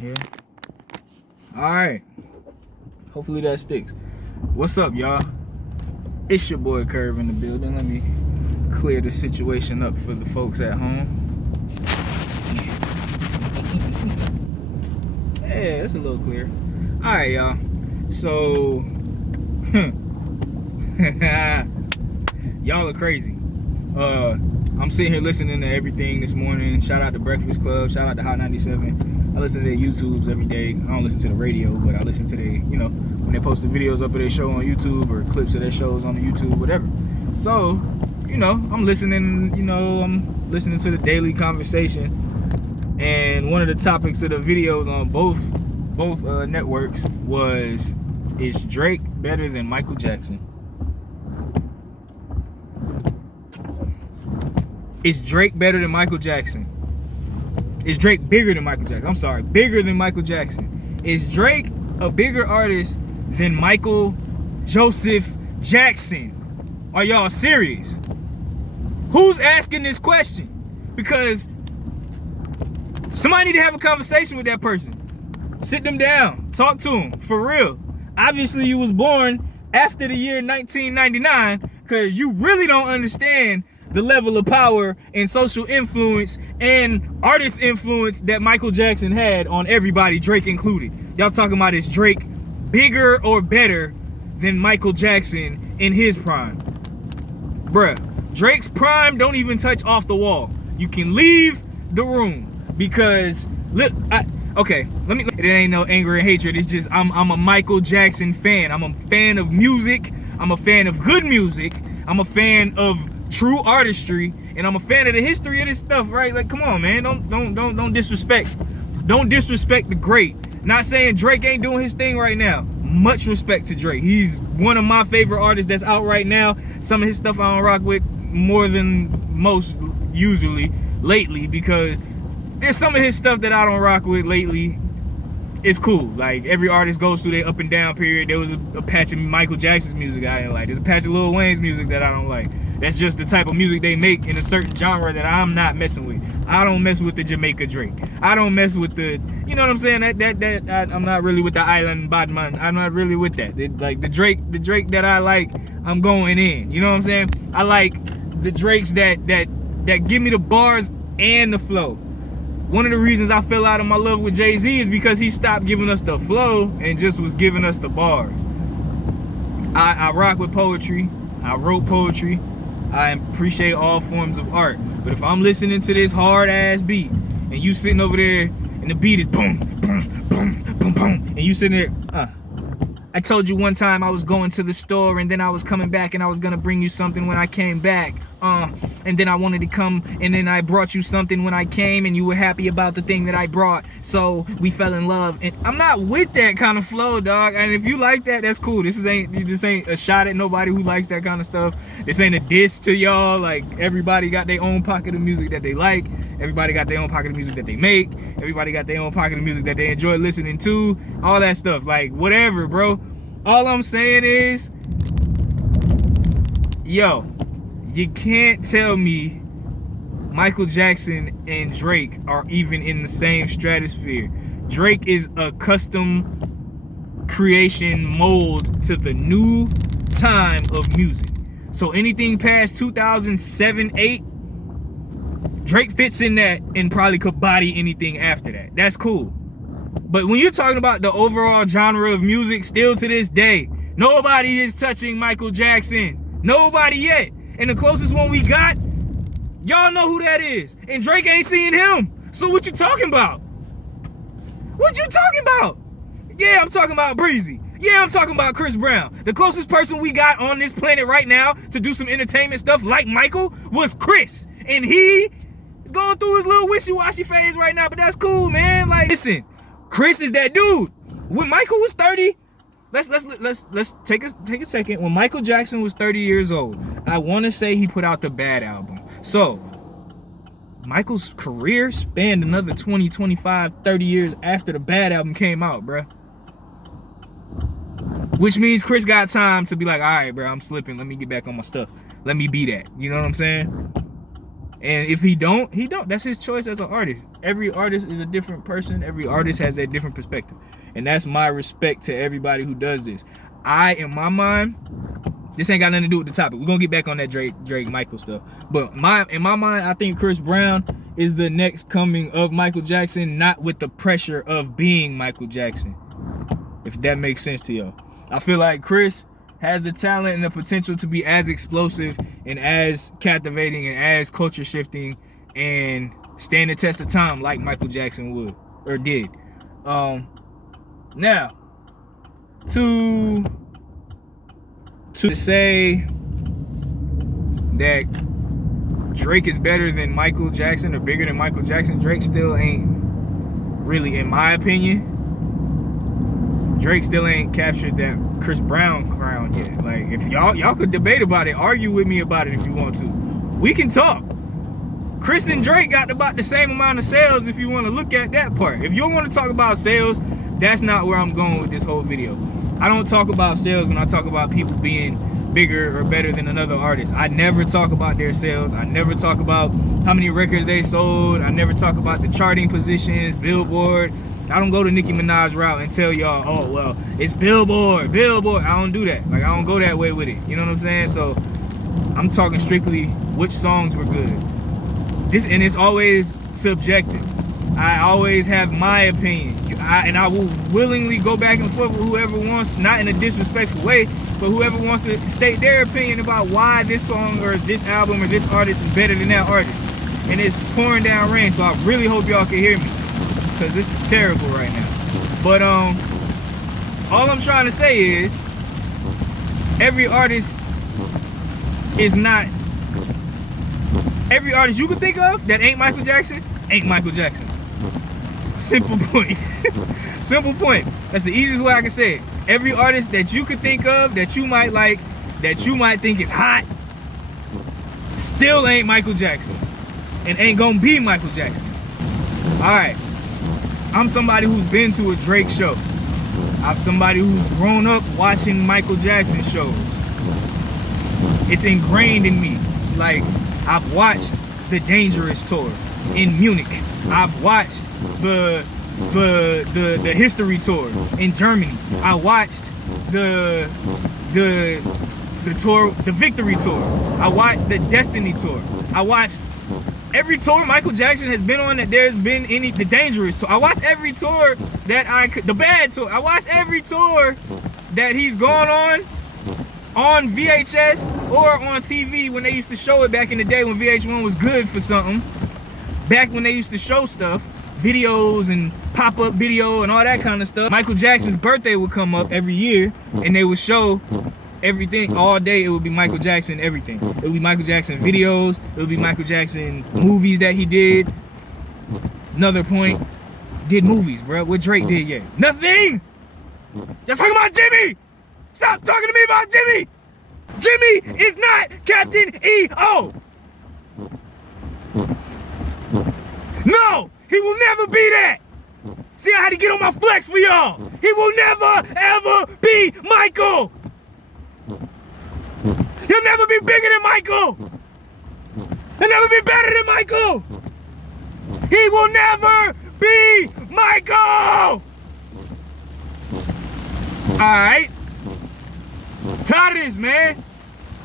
Yeah. All right. Hopefully that sticks. What's up, y'all? It's your boy Curve in the building. Let me clear the situation up for the folks at home. Yeah, it's a little clear. All right, y'all. So, y'all are crazy. I'm sitting here listening to everything this morning. Shout out to Breakfast Club. Shout out to Hot 97. I listen to their YouTubes every day. I don't listen to the radio, but I listen to their, when they post the videos up of their show on YouTube or clips of their shows on the YouTube, whatever. So, I'm listening, I'm listening to the daily conversation. And one of the topics of the videos on both networks was, is Drake better than Michael Jackson? Is Drake better than Michael Jackson? Is Drake bigger than Michael Jackson? I'm sorry, bigger than Michael Jackson. Is Drake a bigger artist than Michael Joseph Jackson? Are y'all serious? Who's asking this question? Because somebody need to have a conversation with that person. Sit them down, talk to them, for real. Obviously you was born after the year 1999, because you really don't understand the level of power and social influence and artist influence that Michael Jackson had on everybody, Drake included. Y'all talking about, is Drake bigger or better than Michael Jackson in his prime? Bruh, Drake's prime don't even touch off the wall. You can leave the room, because look, it ain't no anger and hatred. It's just I'm a Michael Jackson fan. I'm a fan of music. I'm a fan of good music. I'm a fan of true artistry, and I'm a fan of the history of this stuff, right? Like, come on, man, don't disrespect the great. Not saying Drake ain't doing his thing right now. Much respect to Drake. He's one of my favorite artists that's out right now. Some of his stuff I don't rock with more than most usually lately, because there's some of his stuff that I don't rock with lately. It's cool. Like, every artist goes through their up and down period. There was a patch of Michael Jackson's music I didn't like. There's a patch of Lil Wayne's music that I don't like. That's just the type of music they make in a certain genre that I'm not messing with. I don't mess with the Jamaica Drake. I don't mess with the, you know what I'm saying? I'm not really with the island badman. I'm not really with that. Like the Drake that I like, I'm going in. You know what I'm saying? I like the Drakes that give me the bars and the flow. One of the reasons I fell out of my love with Jay-Z is because he stopped giving us the flow and just was giving us the bars. I rock with poetry. I wrote poetry. I appreciate all forms of art. But if I'm listening to this hard ass beat and you sitting over there and the beat is boom, boom, boom, boom, boom, and you sitting there, I told you one time I was going to the store and then I was coming back and I was gonna bring you something when I came back. And then I wanted to come and then I brought you something when I came and you were happy about the thing that I brought. So we fell in love. And I'm not with that kind of flow, dog. And if you like that, that's cool. This ain't a shot at nobody who likes that kind of stuff. This ain't a diss to y'all. Like, everybody got their own pocket of music that they like. Everybody got their own pocket of music that they make. Everybody got their own pocket of music that they enjoy listening to. All that stuff. Like, whatever, bro. All I'm saying is, yo, you can't tell me Michael Jackson and Drake are even in the same stratosphere. Drake is a custom creation mold to the new time of music. So anything past 2007, 8, Drake fits in that and probably could body anything after that. That's cool. But when you're talking about the overall genre of music, still to this day, nobody is touching Michael Jackson. Nobody yet. And the closest one we got, y'all know who that is. And Drake ain't seeing him. So what you talking about? What you talking about? Yeah, I'm talking about Breezy. Yeah, I'm talking about Chris Brown. The closest person we got on this planet right now to do some entertainment stuff like Michael was Chris. And he is going through his little wishy-washy phase right now, but that's cool, man. Like, listen, Chris is that dude. When Michael was 30, let's take a second. When Michael Jackson was 30 years old, I want to say he put out the Bad album. So Michael's career spanned another 20, 25, 30 years after the Bad album came out, bruh. Which means Chris got time to be like, all right, bro, I'm slipping. Let me get back on my stuff. Let me be that. You know what I'm saying? And if he don't, he don't. That's his choice as an artist. Every artist is a different person. Every artist has their different perspective. And that's my respect to everybody who does this. In my mind, this ain't got nothing to do with the topic. We're gonna get back on that Drake Michael stuff. But in my mind, I think Chris Brown is the next coming of Michael Jackson, not with the pressure of being Michael Jackson. If that makes sense to y'all. I feel like Chris has the talent and the potential to be as explosive and as captivating and as culture shifting and stand the test of time like Michael Jackson would or did. Now, to say that Drake is better than Michael Jackson or bigger than Michael Jackson, Drake still ain't really, in my opinion, Drake still ain't captured that Chris Brown crown yet. Like, if y'all could debate about it, argue with me about it if you want to. We can talk. Chris and Drake got about the same amount of sales if you want to look at that part. If you don't want to talk about sales, that's not where I'm going with this whole video. I don't talk about sales when I talk about people being bigger or better than another artist. I never talk about their sales. I never talk about how many records they sold. I never talk about the charting positions, Billboard. I don't go to Nicki Minaj route and tell y'all, oh, well, it's Billboard. I don't do that. Like, I don't go that way with it. You know what I'm saying? So I'm talking strictly which songs were good. And it's always subjective. I always have my opinion. And I will willingly go back and forth with whoever wants, not in a disrespectful way, but whoever wants to state their opinion about why this song or this album or this artist is better than that artist. And it's pouring down rain, so I really hope y'all can hear me, because this is terrible right now. But all I'm trying to say is every artist you can think of that ain't Michael Jackson ain't Michael Jackson. Simple point. Simple point. That's the easiest way I can say it. Every artist that you could think of that you might like, that you might think is hot, still ain't Michael Jackson and ain't gonna be Michael Jackson. Alright, I'm somebody who's been to a Drake show. I'm somebody who's grown up watching Michael Jackson shows. It's ingrained in me. Like, I've watched the Dangerous tour in Munich. I've watched the History tour in Germany. I watched the tour, the Victory tour. I watched the Destiny tour. I watched every tour Michael Jackson has been on that there's been any, the Dangerous tour. I watched every tour that the Bad tour. I watched every tour that he's gone on VHS or on TV when they used to show it back in the day when VH1 was good for something. Back when they used to show stuff, videos and pop-up video and all that kind of stuff. Michael Jackson's birthday would come up every year and they would show everything all day. It would be Michael Jackson everything. It would be Michael Jackson videos. It would be Michael Jackson movies that he did. Another point, did movies, bro. What Drake did yet? Nothing! Y'all talking about Jimmy! Stop talking to me about Jimmy! Jimmy is not Captain EO! No! He will never be that! See, I had to get on my flex for y'all! He will never, ever be Michael! He'll never be bigger than Michael! He'll never be better than Michael! He will never be Michael! Alright? Tired of this, man.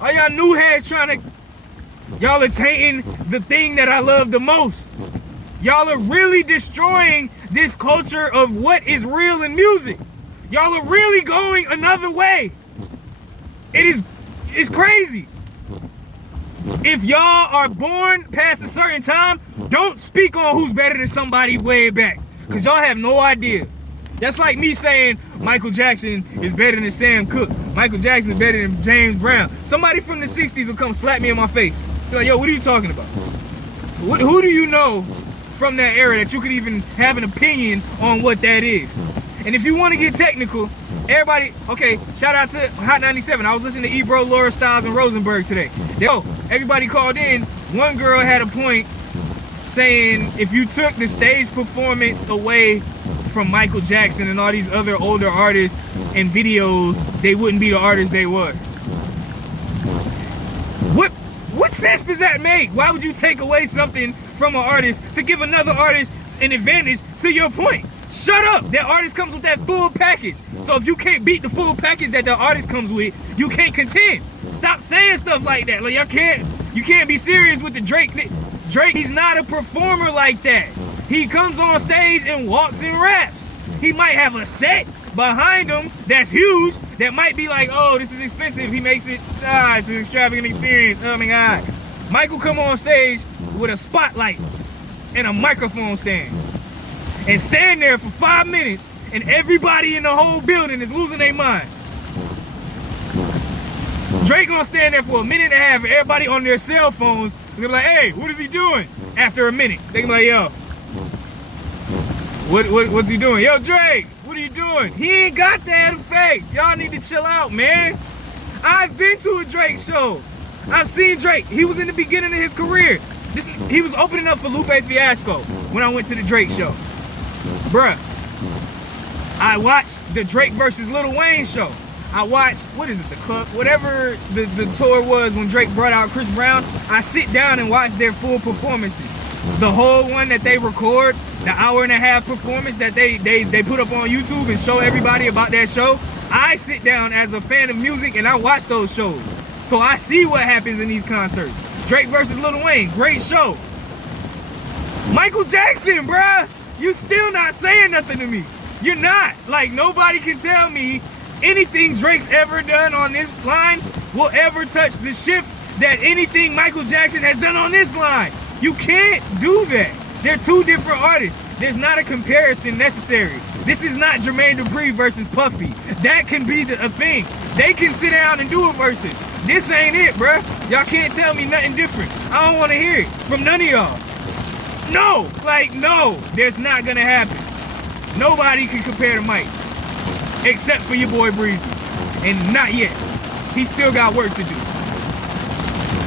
All y'all new heads trying to... Y'all are tainting the thing that I love the most. Y'all are really destroying this culture of what is real in music. Y'all are really going another way. It's crazy. If y'all are born past a certain time, don't speak on who's better than somebody way back, because y'all have no idea. That's like me saying Michael Jackson is better than Sam Cooke. Michael Jackson is better than James Brown. Somebody from the 60s will come slap me in my face. Be like, yo, what are you talking about? Who do you know from that era that you could even have an opinion on what that is? And if you want to get technical, everybody, okay, shout out to Hot 97. I was listening to Ebro, Laura Styles, and Rosenberg today. Yo, everybody called in. One girl had a point saying if you took the stage performance away from Michael Jackson and all these other older artists and videos, they wouldn't be the artists they were. What sense does that make? Why would you take away something from an artist to give another artist an advantage to your point? Shut up. That artist comes with that full package. So if you can't beat the full package that the artist comes with, you can't contend. Stop saying stuff like that. Like, you can't be serious with the Drake. Drake, he's not a performer like that. He comes on stage and walks and raps. He might have a set behind him that's huge, that might be like, oh, this is expensive. He makes it, it's an extravagant experience. Oh my God. Michael come on stage with a spotlight and a microphone stand and stand there for 5 minutes, and everybody in the whole building is losing their mind. Drake gonna stand there for a minute and a half, and everybody on their cell phones, they're like, hey, what is he doing? After a minute, they can be like, yo, what's he doing? Yo, Drake, what are you doing? He ain't got that effect. Y'all need to chill out, man. I've been to a Drake show. I've seen Drake. He was in the beginning of his career. He was opening up for Lupe Fiasco when I went to the Drake show. Bruh, I watched the Drake versus Lil Wayne show. I watched, what is it, the club? Whatever the tour was when Drake brought out Chris Brown, I sit down and watch their full performances. The whole one that they record, the hour-and-a-half performance that they put up on YouTube and show everybody about that show, I sit down as a fan of music and I watch those shows. So I see what happens in these concerts. Drake versus Lil Wayne, great show. Michael Jackson, bruh, you still not saying nothing to me. You're not. Like, nobody can tell me anything Drake's ever done on this line will ever touch the shift that anything Michael Jackson has done on this line. You can't do that. They're two different artists. There's not a comparison necessary. This is not Jermaine Dupri versus Puffy. That can be a thing. They can sit down and do a versus. This ain't it, bruh. Y'all can't tell me nothing different. I don't want to hear it from none of y'all. No, like, no, that's not gonna happen. Nobody can compare to Mike, except for your boy Breezy. And not yet. He still got work to do.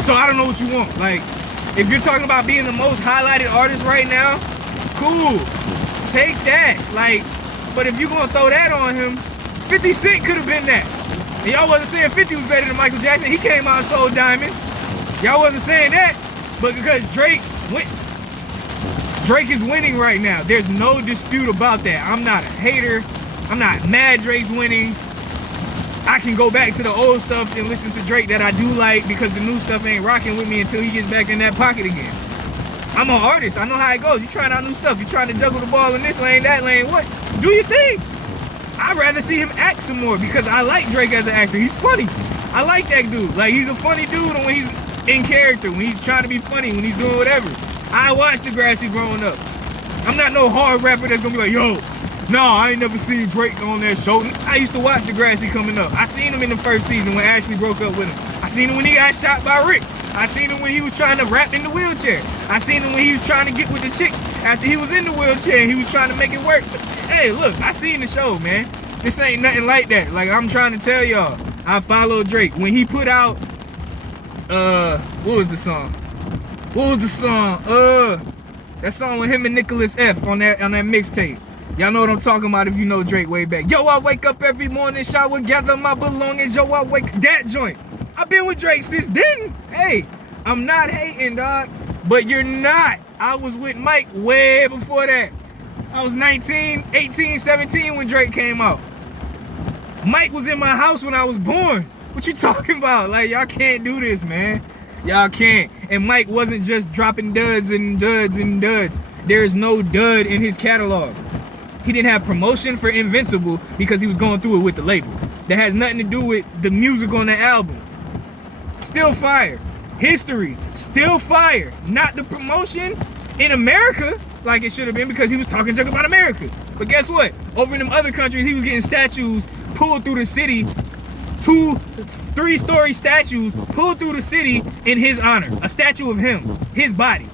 So I don't know what you want. Like, if you're talking about being the most highlighted artist right now, cool. Take that. Like, but if you're gonna throw that on him, 50 Cent could have been that. And y'all wasn't saying 50 was better than Michael Jackson. He came out and sold Diamond. Y'all wasn't saying that, but because Drake is winning right now. There's no dispute about that. I'm not a hater. I'm not mad Drake's winning. I can go back to the old stuff and listen to Drake that I do like, because the new stuff ain't rocking with me until he gets back in that pocket again. I'm an artist. I know how it goes. You trying out new stuff. You trying to juggle the ball in this lane, that lane. What? Do your thing. I'd rather see him act some more, because I like Drake as an actor. He's funny. I like that dude. Like, he's a funny dude when he's in character, when he's trying to be funny, when he's doing whatever. I watched Degrassi growing up. I'm not no hard rapper that's gonna be like, yo, no, I ain't never seen Drake on that show. I used to watch Degrassi coming up. I seen him in the first season when Ashley broke up with him. I seen him when he got shot by Rick. I seen him when he was trying to rap in the wheelchair. I seen him when he was trying to get with the chicks after he was in the wheelchair and he was trying to make it work. But, hey, look, I seen the show, man. This ain't nothing like that. Like, I'm trying to tell y'all, I follow Drake. When he put out, what was the song? That song with him and Nicholas F on that mixtape. Y'all know what I'm talking about if you know Drake way back. Yo, I wake up every morning, shower, gather my belongings. Yo, I wake that joint. I've been with Drake since then. Hey, I'm not hating, dog. But you're not. I was with Mike way before that. I was 19, 18, 17 when Drake came out. Mike was in my house when I was born. What you talking about? Like, y'all can't do this, man. Y'all can't. And Mike wasn't just dropping duds and duds and duds. There's no dud in his catalog. He didn't have promotion for Invincible because he was going through it with the label. That has nothing to do with the music on the album. Still fire. History, still fire. Not the promotion in America like it should have been, because he was talking junk about America. But guess what? Over in them other countries, he was getting statues pulled through the city. 2, 3-story statues pulled through the city in his honor. A statue of him, his body.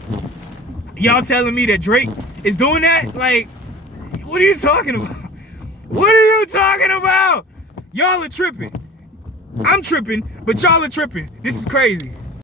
Y'all telling me that Drake is doing that? Like, what are you talking about? What are you talking about? Y'all are tripping. I'm tripping, but y'all are tripping. This is crazy.